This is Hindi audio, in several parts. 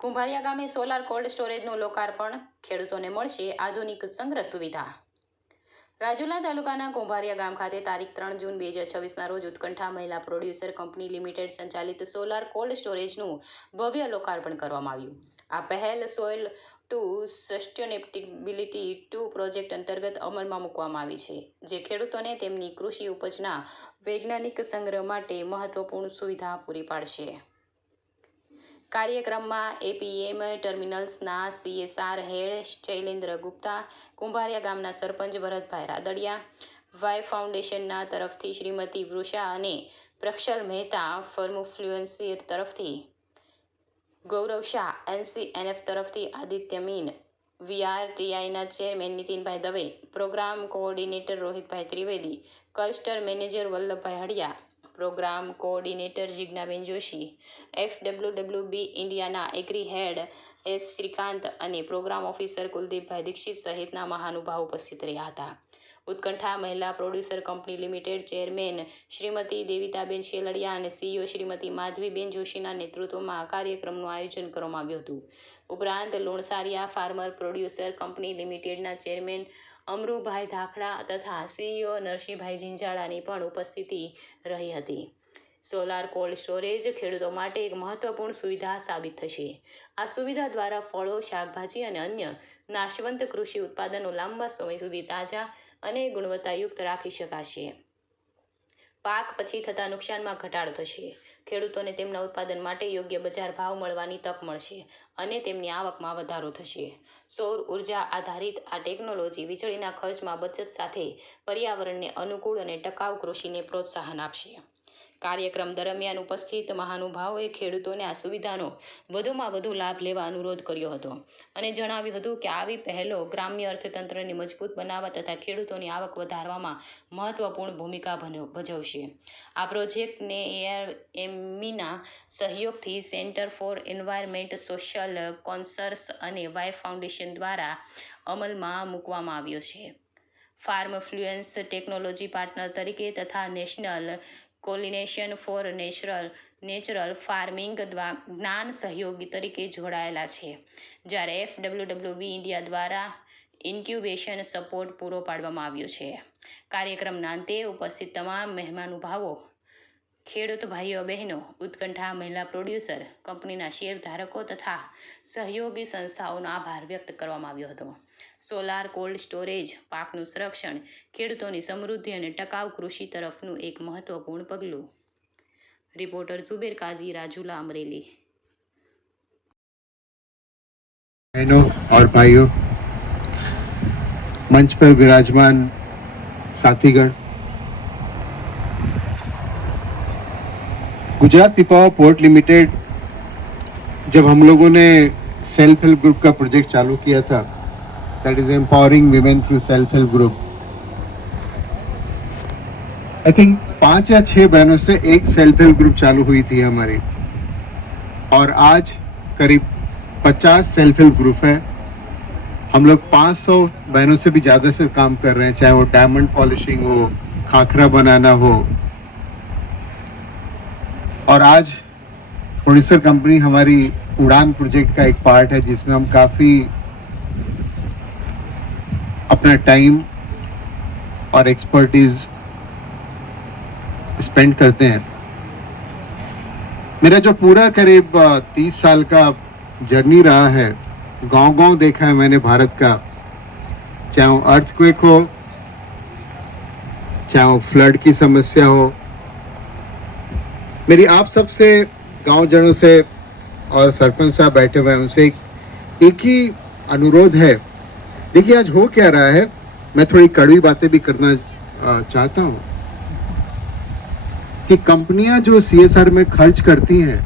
કુંભારિયા ગામે સોલાર કોલ્ડ સ્ટોરેજનું લોકાર્પણ, ખેડૂતોને મળશે આધુનિક સંગ્રહ સુવિધા. રાજુલા તાલુકાના કુંભારિયા ગામ ખાતે તારીખ 3 જૂન 2026ના રોજ ઉત્કંઠા મહિલા પ્રોડ્યુસર કંપની લિમિટેડ સંચાલિત સોલાર કોલ્ડ સ્ટોરેજનું ભવ્ય લોકાર્પણ કરવામાં આવ્યું. આ પહેલ સોઇલ ટુ સસ્ટેનેબિલિટી 2 પ્રોજેક્ટ અંતર્ગત અમલમાં મૂકવામાં આવી છે, જે ખેડૂતોને તેમની કૃષિ ઉપજના વૈજ્ઞાનિક સંગ્રહ માટે મહત્વપૂર્ણ સુવિધા પૂરી પાડશે. કાર્યક્રમમાં એપીએમ ટર્મિનલ્સના CSR હેડ શૈલેન્દ્ર ગુપ્તા, કુંભારિયા ગામના સરપંચ ભરતભાઈ રાદડિયા, વાય ફાઉન્ડેશનના તરફથી શ્રીમતી વૃષા અને પ્રક્ષલ મહેતા, ફર્મફ્લુઅન્સી તરફથી ગૌરવ શાહ, NCNF તરફથી આદિત્ય મીન, VRTIના chairman Nitinbhai Dave, programme coordinator Rohitbhai Trivedi, cluster manager Vallabhbhai Hadiya, programme coordinator Jignaben Joshi, FWWB ઇન્ડિયાના એગ્રી હેડ S શ્રીકાંત અને પ્રોગ્રામ ઓફિસર કુલદીપભાઈ દીક્ષિત સહિતના મહાનુભાવો ઉપસ્થિત રહ્યા હતા. Utkantha Mahila producer company limited chairman Shrimati Devitaben Sheldiya અને CEO શ્રીમતી માધવીબેન જોશીના નેતૃત્વમાં આ કાર્યક્રમનું આયોજન કરવામાં આવ્યું હતું. ઉપરાંત લુણસારિયા ફાર્મર પ્રોડ્યુસર કંપની લિમિટેડના ચેરમેન અમરુભાઈ ધાખડા તથા CEO નરસિંહભાઈ ઝીંઝાળાની પણ ઉપસ્થિતિ રહી હતી. સોલાર કોલ્ડ સ્ટોરેજ ખેડૂતો માટે એક મહત્વપૂર્ણ સુવિધા સાબિત થશે. આ સુવિધા દ્વારા ફળો, શાકભાજી અને અન્ય નાશવંત કૃષિ ઉત્પાદનો લાંબા સમય સુધી તાજા અને ગુણવત્તાયુક્ત રાખી શકાશે. પાક પછી થતા નુકસાનમાં ઘટાડો થશે. ખેડૂતોને તેમના ઉત્પાદન માટે યોગ્ય બજાર ભાવ મળવાની તક મળશે અને તેમની આવકમાં વધારો થશે. સૌર ઉર્જા આધારિત આ ટેકનોલોજી વીજળીના ખર્ચમાં બચત સાથે પર્યાવરણને અનુકૂળ અને ટકાઉ કૃષિને પ્રોત્સાહન આપશે. કાર્યક્રમ દરમિયાન ઉપસ્થિત મહાનુભાવોએ ખેડૂતોને આ સુવિધાનો વધુમાં વધુ લાભ લેવા અનુરોધ કર્યો હતો અને જણાવ્યું હતું કે આવી પહેલો ગ્રામ્ય અર્થતંત્રને મજબૂત બનાવવા તથા ખેડૂતોની આવક વધારવામાં મહત્વપૂર્ણ ભૂમિકા ભજવશે. આ પ્રોજેક્ટને ARMEના સહયોગથી સેન્ટર ફોર એન્વાયરમેન્ટ સોશિયલ કોન્સર્સ અને વાય ફાઉન્ડેશન દ્વારા અમલમાં મૂકવામાં આવ્યો છે. ફાર્મફ્લુઅન્સ ટેકનોલોજી પાર્ટનર તરીકે તથા નેશનલ કોલિનેશન ફોર નેચરલ ફાર્મિંગ જ્ઞાન સહયોગી તરીકે જોડાયેલા છે, જ્યારે FWWB ઇન્ડિયા દ્વારા ઇન્ક્યુબેશન સપોર્ટ પૂરો પાડવામાં આવ્યો છે. કાર્યક્રમના અંતે ઉપસ્થિત તમામ મહેમાનુભાવો, ખેડૂત ભાઈઓ બહેનો, ઉત્કંઠા મહિલા પ્રોડ્યુસર કંપનીના શેરધારકો તથા સહયોગી સંસ્થાઓનો આભાર વ્યક્ત કરવામાં આવ્યો હતો. સોલાર કોલ્ડ સ્ટોરેજ પાકનું સંરક્ષણ, ખેડૂતોની સમૃદ્ધિ અને ટકાઉ કૃષિ તરફનું એક મહત્વપૂર્ણ પગલું. રિપોર્ટર ઝુબેર કાઝી, રાજુલા, અમરેલી. बहनों और भाइयों, मंच पर विराजमान साथीगण, गुजरात पिपावाव पोर्ट लिमिटेड जब हम लोगों ने सेल्फ हेल्प ग्रुप का प्रोजेक्ट चालू किया था, that is empowering women through self help group, I think 5 या 6 बहनों से एक सेल्फ हेल्प ग्रुप चालू हुई थी हमारी, और आज करीब 50 सेल्फ हेल्प ग्रुप है. हम लोग 500 बहनों से भी ज़्यादा से काम कर रहे हैं, चाहे वो डायमंड पॉलिशिंग हो, खाखरा बनाना हो. और आज प्रोड्यूसर कंपनी हमारी उड़ान प्रोजेक्ट का एक पार्ट है, जिसमें हम काफ़ी अपना टाइम और एक्सपर्टीज स्पेंड करते हैं. मेरा जो पूरा करीब 30 साल का जर्नी रहा है, गांव-गांव देखा है मैंने भारत का, चाहे वो अर्थक्वेक हो, चाहे वो फ्लड की समस्या हो. मेरी आप सबसे, गांव जनों से और सरपंच साहब बैठे हुए हैं, उनसे एक ही अनुरोध है. देखिए आज हो क्या रहा है, मैं थोड़ी कड़वी बातें भी करना चाहता हूँ कि कंपनियां जो CSR में खर्च करती हैं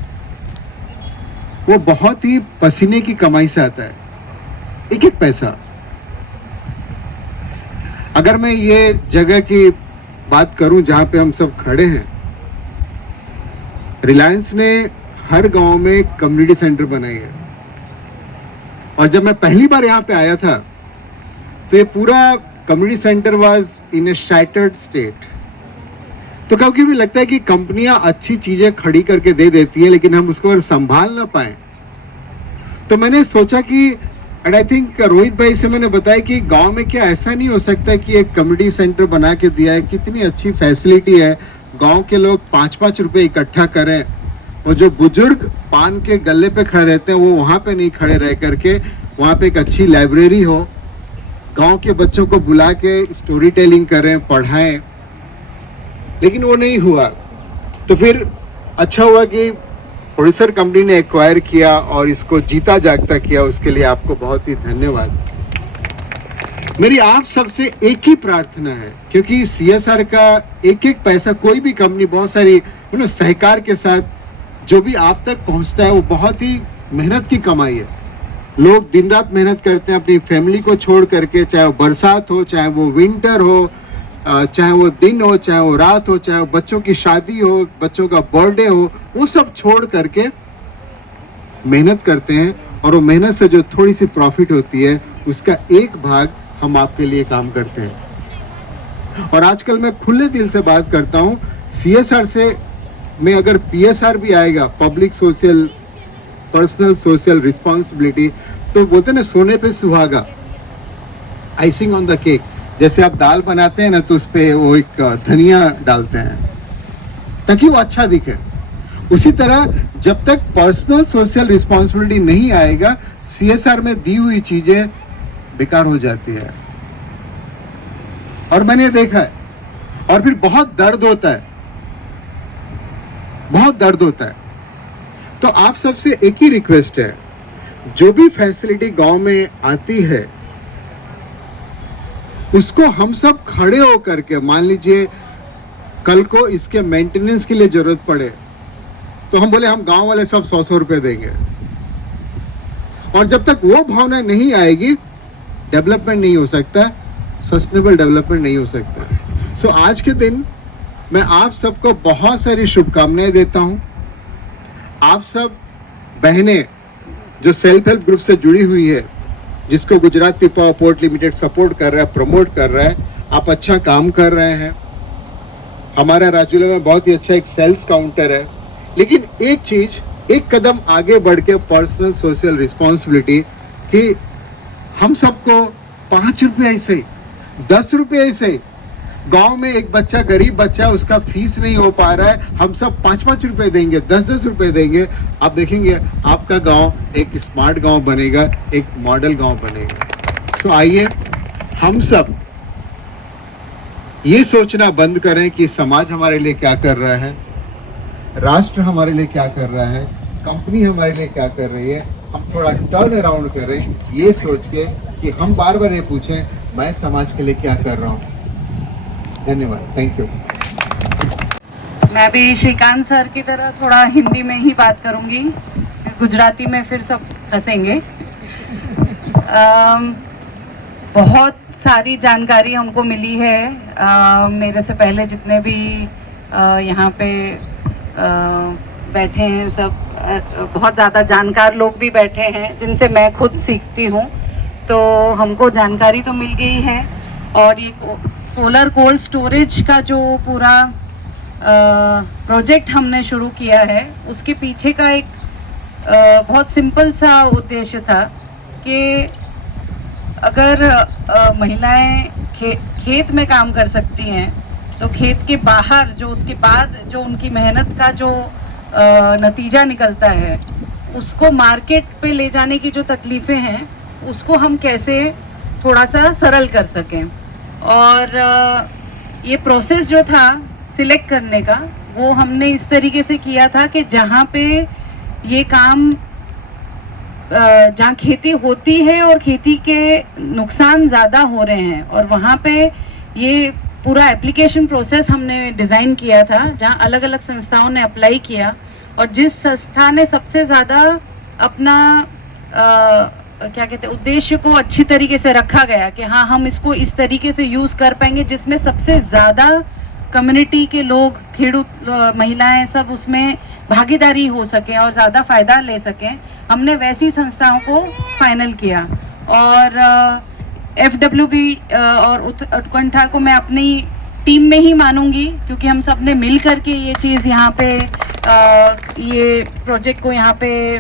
वो बहुत ही पसीने की कमाई से आता है, एक एक पैसा. अगर मैं ये जगह की बात करूं जहां पे हम सब खड़े हैं, रिलायंस ने हर गांव में कम्युनिटी सेंटर बनाई है, और जब मैं पहली बार यहाँ पे आया था तो ये पूरा community centre was in A shattered state. तो कभी भी लगता है कि कंपनियां अच्छी चीजें खड़ी करके दे देती हैं, लेकिन हम उसको अगर संभाल ना पाए तो मैंने सोचा कि एंड आई थिंक रोहित भाई से मैंने बताया कि गांव में क्या ऐसा नहीं हो सकता कि एक कम्युनिटी सेंटर बना के दिया है, कितनी अच्छी फैसिलिटी है, गांव के लोग 5-5 रुपए इकट्ठा करें, और जो बुजुर्ग पान के गले पे खड़े रहते हैं वो वहाँ पे नहीं खड़े रह करके वहाँ पे एक अच्छी लाइब्रेरी हो, गांव के बच्चों को बुला के स्टोरी टेलिंग करें, पढ़ाएं, लेकिन वो नहीं हुआ। तो फिर अच्छा हुआ कि प्रोड्यूसर कंपनी ने एक्वायर किया और इसको जीता जागता किया, उसके लिए आपको बहुत ही धन्यवाद। मेरी आप सबसे एक ही प्रार्थना है, क्योंकि CSR का एक एक पैसा कोई भी कंपनी बहुत सारी सहकार के साथ जो भी आप तक पहुंचता है वो बहुत ही मेहनत की कमाई है। लोग दिन रात मेहनत करते हैं अपनी फैमिली को छोड़ करके, चाहे वो बरसात हो, चाहे वो विंटर हो, चाहे वो दिन हो, चाहे वो रात हो, चाहे वो बच्चों की शादी हो, बच्चों का बर्थडे हो, वो सब छोड़ करके मेहनत करते हैं, और वो मेहनत से जो थोड़ी सी प्रॉफिट होती है उसका एक भाग हम आपके लिए काम करते हैं। और आजकल मैं खुले दिल से बात करता हूँ, CSR से में अगर PSR भी आएगा, public social personal social responsibility, तो बोलते ना सोने पे सुहागा, आइसिंग ऑन द केक। जैसे आप दाल बनाते हैं ना तो उस पे वो एक धनिया डालते हैं ताकि वो अच्छा दिखे, उसी तरह जब तक पर्सनल सोशल रिस्पॉन्सिबिलिटी नहीं आएगा, CSR में दी हुई चीजें बेकार हो जाती है। और मैंने देखा है, और फिर बहुत दर्द होता है, बहुत दर्द होता है। तो आप सबसे एक ही रिक्वेस्ट है, जो भी फैसिलिटी गांव में आती है उसको हम सब खड़े होकर के, मान लीजिए कल को इसके मेंटेनेंस के लिए जरूरत पड़े तो हम बोले हम गांव वाले सब 100-100 रुपए देंगे। और जब तक वो भावना नहीं आएगी, डेवलपमेंट नहीं हो सकता, सस्टेनेबल डेवलपमेंट नहीं हो सकता। सो आज के दिन मैं आप सबको बहुत सारी शुभकामनाएं देता हूं। आप सब बहनें जो सेल्फ हेल्प ग्रुप से जुड़ी हुई है, जिसको Gujarat Pipavav port limited support कर रहा है, प्रमोट कर रहा है, आप अच्छा काम कर रहे हैं। हमारा राजूला में बहुत ही अच्छा एक सेल्स काउंटर है, लेकिन एक चीज, एक कदम आगे बढ़ के पर्सनल सोशल रिस्पॉन्सिबिलिटी, कि हम सबको 5 रुपये ऐसे ही, 10 रुपये ऐसे ही, गांव में एक बच्चा, गरीब बच्चा, उसका फीस नहीं हो पा रहा है, हम सब 5-5 रुपए देंगे, 10-10 रुपए देंगे, आप देखेंगे आपका गांव एक स्मार्ट गांव बनेगा, एक मॉडल गांव बनेगा। सो आइए हम सब ये सोचना बंद करें कि समाज हमारे लिए क्या कर रहा है, राष्ट्र हमारे लिए क्या कर रहा है, कंपनी हमारे लिए क्या कर रही है। हम थोड़ा टर्न अराउंड करें, ये सोच के कि हम बार बार ये पूछें मैं समाज के लिए क्या कर रहा हूँ। धन्यवाद, थैंक यू। मैं भी श्रीकांत सर की तरह थोड़ा हिंदी में ही बात करूंगी, गुजराती में फिर सब हंसेंगे। बहुत सारी जानकारी हमको मिली है, मेरे से पहले जितने भी यहाँ पे बैठे हैं सब, बहुत ज़्यादा जानकार लोग भी बैठे हैं जिनसे मैं खुद सीखती हूँ, तो हमको जानकारी तो मिल गई है। और ये सोलर कोल्ड स्टोरेज का जो पूरा प्रोजेक्ट हमने शुरू किया है, उसके पीछे का एक बहुत सिंपल सा उद्देश्य था कि अगर महिलाएं खेत में काम कर सकती हैं, तो खेत के बाहर जो उसके बाद जो उनकी मेहनत का जो नतीजा निकलता है, उसको मार्केट पे ले जाने की जो तकलीफ़ें हैं, उसको हम कैसे थोड़ा सा सरल कर सकें। और ये प्रोसेस जो था सिलेक्ट करने का, वो हमने इस तरीके से किया था कि जहाँ पे ये काम, जहाँ खेती होती है और खेती के नुकसान ज़्यादा हो रहे हैं, और वहाँ पे ये पूरा एप्लीकेशन प्रोसेस हमने डिज़ाइन किया था, जहाँ अलग अलग संस्थाओं ने अप्लाई किया, और जिस संस्था ने सबसे ज़्यादा अपना क्या कहते हैं उद्देश्य को अच्छी तरीके से रखा गया कि हाँ हम इसको इस तरीके से यूज़ कर पाएंगे जिसमें सबसे ज़्यादा कम्युनिटी के लोग, खेडूत महिलाएं सब उसमें भागीदारी हो सके और ज़्यादा फ़ायदा ले सकें, हमने वैसी संस्थाओं को फाइनल किया। और FWB और उत्कंठा को मैं अपनी टीम में ही मानूंगी, क्योंकि हम सब ने मिल करके ये चीज़ यहाँ पे ये प्रोजेक्ट को यहाँ पे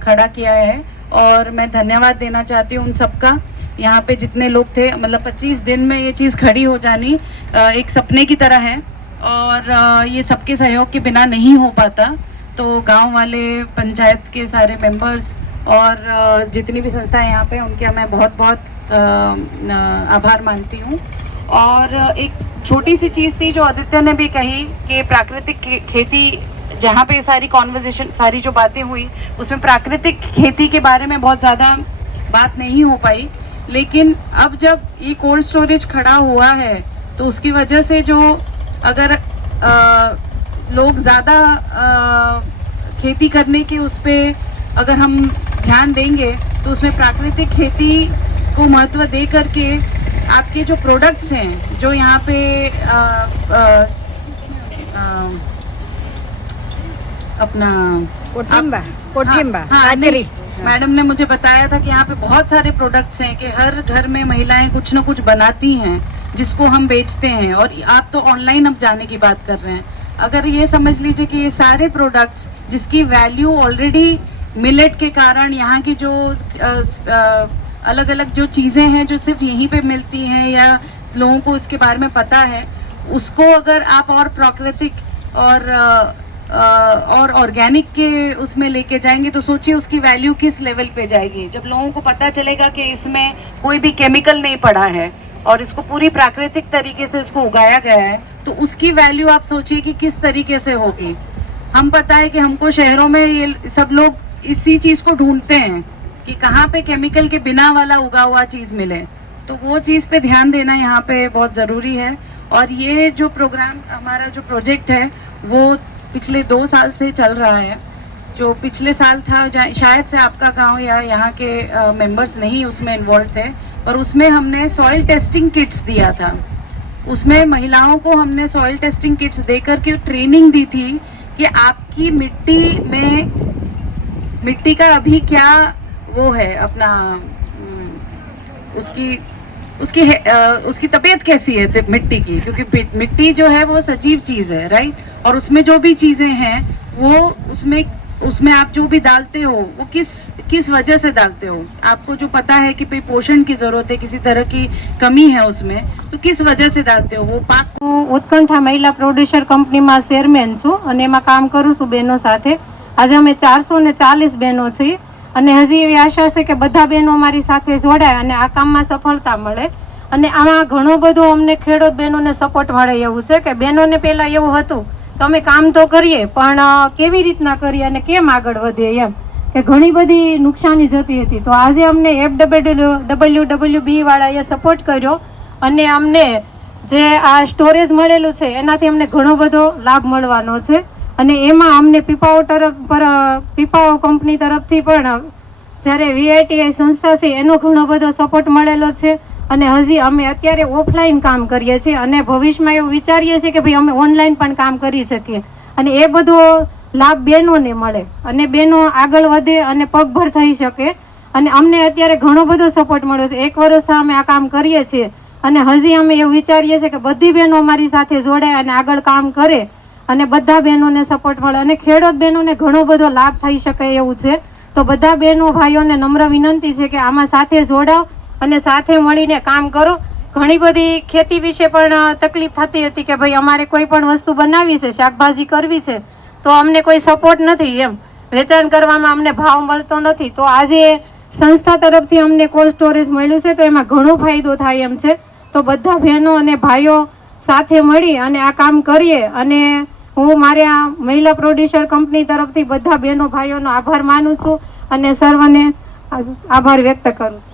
खड़ा किया है। और मैं धन्यवाद देना चाहती हूँ उन सबका। यहाँ पे जितने लोग थे, मतलब 25 दिन में ये चीज़ खड़ी हो जानी एक सपने की तरह है, और ये सबके सहयोग के बिना नहीं हो पाता। तो गांव वाले, पंचायत के सारे मेंबर्स और जितनी भी संस्थाएं यहाँ पे, उनका मैं बहुत बहुत आभार मानती हूँ। और एक छोटी सी चीज़ थी जो आदित्य ने भी कही कि प्राकृतिक खेती, जहाँ पे सारी कॉन्वर्जेशन, सारी जो बातें हुई उसमें प्राकृतिक खेती के बारे में बहुत ज़्यादा बात नहीं हो पाई। लेकिन अब जब ये कोल्ड स्टोरेज खड़ा हुआ है तो उसकी वजह से जो अगर लोग ज़्यादा खेती करने की उस पर अगर हम ध्यान देंगे तो उसमें प्राकृतिक खेती को महत्व दे करके आपके जो प्रोडक्ट्स हैं, जो यहाँ पे अपना कोठिम्बा नहीं, मैडम ने मुझे बताया था कि यहाँ पे बहुत सारे प्रोडक्ट्स हैं कि हर घर में महिलाएं कुछ ना कुछ बनाती हैं जिसको हम बेचते हैं। और आप तो ऑनलाइन अब जाने की बात कर रहे हैं। अगर ये समझ लीजिए कि ये सारे प्रोडक्ट्स जिसकी वैल्यू ऑलरेडी मिलेट के कारण, यहाँ की जो अलग अलग जो चीज़ें हैं जो सिर्फ यहीं पे मिलती हैं या लोगों को इसके बारे में पता है, उसको अगर आप और प्राकृतिक और ऑर्गेनिक के उसमें लेके जाएंगे तो सोचिए उसकी वैल्यू किस लेवल पे जाएगी। जब लोगों को पता चलेगा कि इसमें कोई भी केमिकल नहीं पड़ा है और इसको पूरी प्राकृतिक तरीके से इसको उगाया गया है, तो उसकी वैल्यू आप सोचिए कि किस तरीके से होगी। हम पता है कि हमको शहरों में ये सब लोग इसी चीज़ को ढूंढते हैं कि कहाँ पे केमिकल के बिना वाला उगा हुआ चीज़ मिले, तो वो चीज़ पे ध्यान देना यहाँ पे बहुत ज़रूरी है। और ये जो प्रोग्राम, हमारा जो प्रोजेक्ट है वो पिछले 2 साल से चल रहा है। जो पिछले साल था, शायद से आपका गांव या यहाँ के मेंबर्स नहीं उसमें इन्वॉल्व थे, पर उसमें हमने सॉइल टेस्टिंग किट्स दिया था। उसमें महिलाओं को हमने सॉइल टेस्टिंग किट्स देकर के ट्रेनिंग दी थी कि आपकी मिट्टी का अभी क्या वो है, अपना उसकी तबीयत कैसी है मिट्टी की, क्योंकि मिट्टी जो है वो सजीव चीज़ है, राइट। और उसमें जो भी चीज़ें हैं वो उसमें आप जो भी डालते हो वो किस वजह से डालते हो। आपको जो पता है कि पोषण की ज़रूरत है, किसी तरह की कमी है उसमें, तो किस वजह से डालते हो वो पाक। उत्कंठा महिला प्रोड्यूसर कंपनी में चेरमेन छूँ અને એમાં કામ કરું છું બહેનો સાથે। આજે અમે 440 બહેનો છીએ અને હજી એવી આશા છે કે બધા બહેનો અમારી સાથે જોડાય અને આ કામમાં સફળતા મળે। અને આમાં ઘણો બધો અમને ખેડૂત બહેનોને સપોર્ટ મળે એવું છે કે બહેનોને પહેલાં એવું હતું કે અમે કામ તો કરીએ પણ કેવી રીતના કરીએ અને કેમ આગળ વધીએ એમ કે ઘણી બધી નુકસાની જતી હતી। તો આજે અમને FWWB વાળાએ સપોર્ટ કર્યો અને અમને જે આ સ્ટોરેજ મળેલું છે એનાથી અમને ઘણો બધો લાભ મળવાનો છે। અને એમાં અમને પીપાઓ કંપની તરફથી પણ જ્યારે VITI સંસ્થા છે એનો ઘણો બધો સપોર્ટ મળેલો છે। અને હજી અમે અત્યારે ઓફલાઈન કામ કરીએ છીએ અને ભવિષ્યમાં એવું વિચારીએ છીએ કે ભાઈ અમે ઓનલાઈન પણ કામ કરી શકીએ અને એ બધો લાભ બહેનોને મળે અને બહેનો આગળ વધે અને પગભર થઈ શકે। અને અમને અત્યારે ઘણો બધો સપોર્ટ મળ્યો છે। 1 વર્ષથી અમે આ કામ કરીએ છીએ અને હજી અમે એવું વિચારીએ છીએ કે બધી બહેનો અમારી સાથે જોડાય અને આગળ કામ કરે અને બધા બહેનોને સપોર્ટ મળે અને ખેડૂત બહેનોને ઘણો બધો લાભ થઈ શકે એવું છે। તો બધા બહેનો ભાઈઓને નમ્ર વિનંતી છે કે આમાં સાથે જોડાઓ અને સાથે મળીને કામ કરો। ઘણી બધી ખેતી વિશે પણ તકલીફ થતી હતી કે ભાઈ અમારે કોઈ પણ વસ્તુ બનાવવી છે, શાકભાજી કરવી છે તો અમને કોઈ સપોર્ટ નથી, એમ વેચાણ કરવામાં અમને ભાવ મળતો નથી। તો આજે સંસ્થા તરફથી અમને કોલ્ડ સ્ટોરેજ મળ્યું છે તો એમાં ઘણો ફાયદો થાય એમ છે। તો બધા બહેનો અને ભાઈઓ સાથે મળી અને આ કામ કરીએ અને હું મારે આ મહિલા પ્રોડ્યુસર કંપની તરફથી બધા બહેનો ભાઈઓનો આભાર માનું છું અને સર્વને આભાર વ્યક્ત કરું છું।